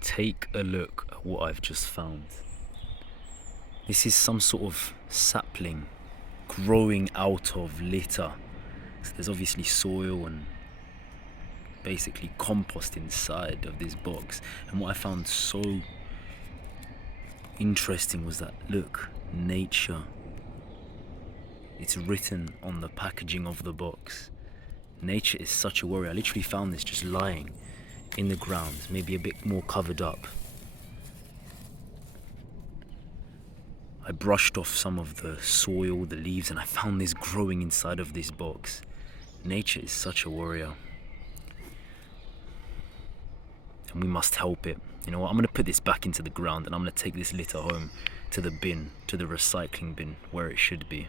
Take a look at what I've just found. This is some sort of sapling growing out of litter. So there's obviously soil and basically compost inside of this box. And what I found so interesting was that, look, nature. It's written on the packaging of the box. Nature is such a warrior. I literally found this just lying in the ground, maybe a bit more covered up. I brushed off some of the soil, the leaves, and I found this growing inside of this box. Nature is such a warrior. And we must help it. You know what? I'm going to put this back into the ground and I'm going to take this litter home to the bin, to the recycling bin, where it should be.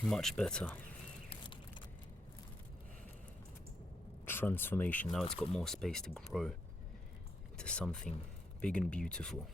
Much better. Transformation. Now it's got more space to grow into something big and beautiful.